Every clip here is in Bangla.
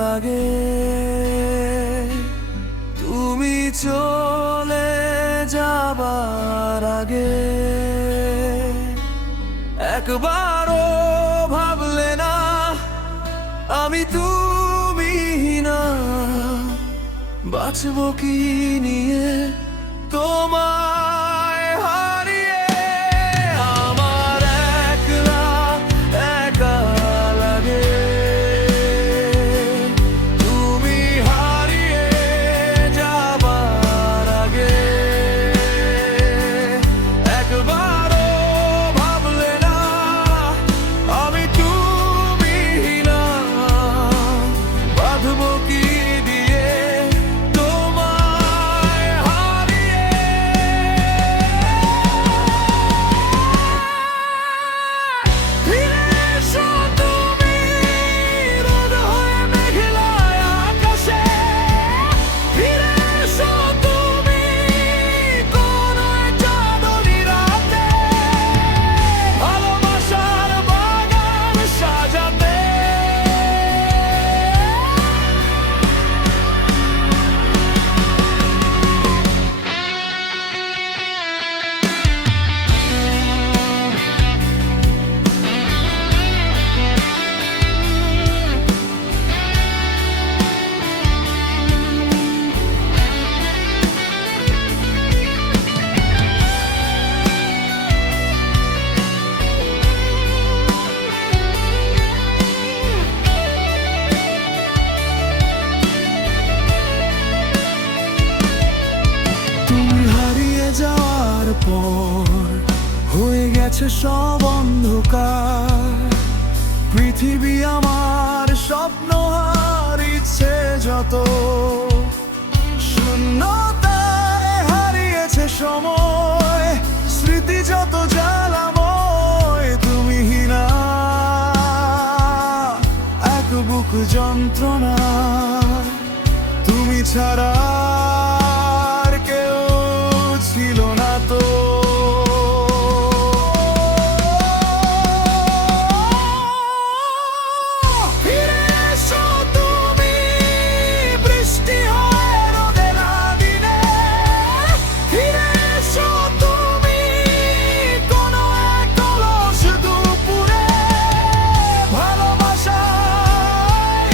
লাগে তুমি চলে যাবার আগে। একবারও ভাবলে না আমি তুমি না বাঁচবো কি নিয়ে তোমায় হারিয়ে। আমার একলা একা লাগে তুমি হারিয়ে যাবার আগে। একবারও ভাবলে না আমি তুমি না বাঁধবো কি দিয়ে তোমায় হারিয়ে। ফিরে এসো তুমি রোদ হয়ে মেঘলায় আকাশে। ফিরে এসো তুমি কোন চাঁদনি রাতে ভালোবাসার বাগান সাজাতে। তুমি হারিয়ে যাওয়ার পর হয়ে গেছে সব অন্ধকার। পৃথিবী আমার স্বপ্ন আর ইচ্ছে যত শূন্যতায় হারিয়েছে সময়। স্মৃতি যত জ্বালাময় তুমি হীনা এক বুক যন্ত্রণা। তুমি ছাড়া আর কেউ ছিল না তো। ফিরে এসো তুমি বৃষ্টি হয়ে রোদের দিনে। ফিরে এসো তুমি কোনো এক অলস দুপুরে ভালোবাসা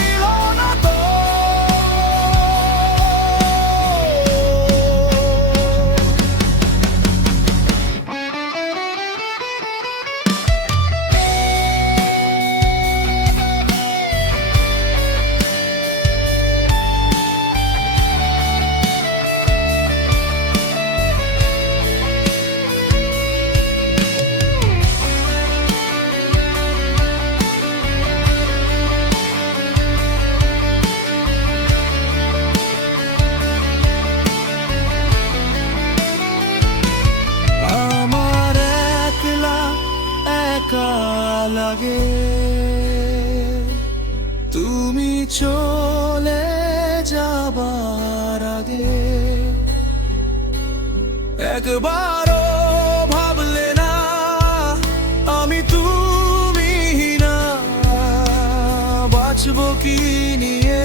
এলো না তো। আমার একলা একা লাগে তুমি চলে যাবার আগে। একবারও ভাবলে না আমি তুমি না বাঁচবো কি নিয়ে